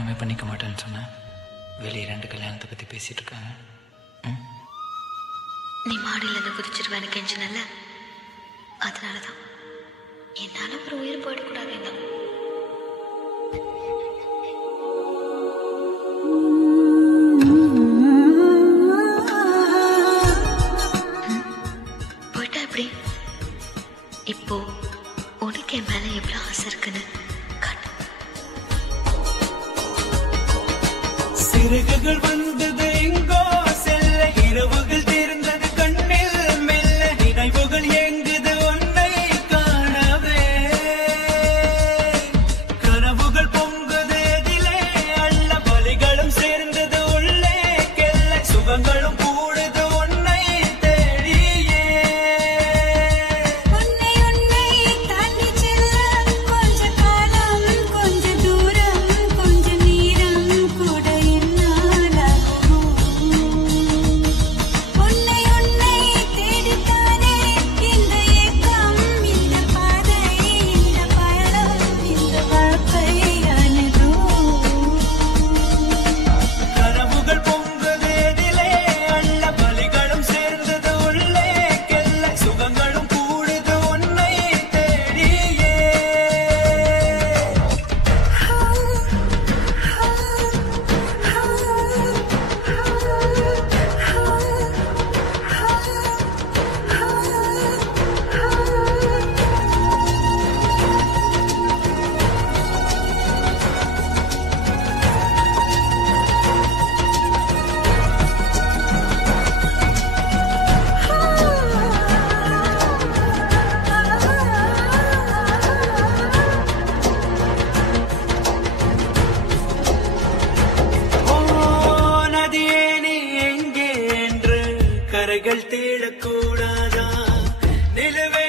கல்யாணமே பண்ணிக்க மாட்டேன்னு சொன்னேன். வெளியே 2 கல்யாணத்தை பற்றி பேசிகிட்டு இருக்காங்க. நீ மாடியிலேருந்து குதிச்சிருவேன்னு கெஞ்சினல்ல, அதனால தான் என்னால் ஒரு உயிர் போயிடக்கூடாது. என்ன போயிட்டா எப்படி? இப்போ உனக்கு என் மேலே எவ்வளோ ஆசை இருக்குன்னு காட்டு. சிறகுகள் வந்தது எங்கோ செல்ல, இரவுகள் தீர்ந்தது கண்ணில் மெல்ல, நினைவுகள் எங்குது உன்னை காணவே, கனவுகள் பொங்குது எதிலே அள்ள, வலிகளும் சேர்ந்தது உள்ளே கெல்ல, சுகங்களும் கூடுது உன்னை தேடியே. உன்னை தாண்டி செல்ல கொஞ்ச காலம், கொஞ்ச தூரம், கொஞ்ச நேரம் கூட என்னாலாகுமோ? உன்னை தேடித்தானே இந்த ஏக்கம், இந்த பாதை, இந்த பயணம், இந்த வாழ்க்கையானதோ? கனவுகள் பொங்குது எதிலே அள்ள, வலிகளும் சேர்ந்தது உள்ளே கெல்ல, சுகங்களும் கூடுது உன்னை தேடியே. ஓ நதியே நீ எங்கே என்று கரைகள் தேடக்கூடாதா? நிலவே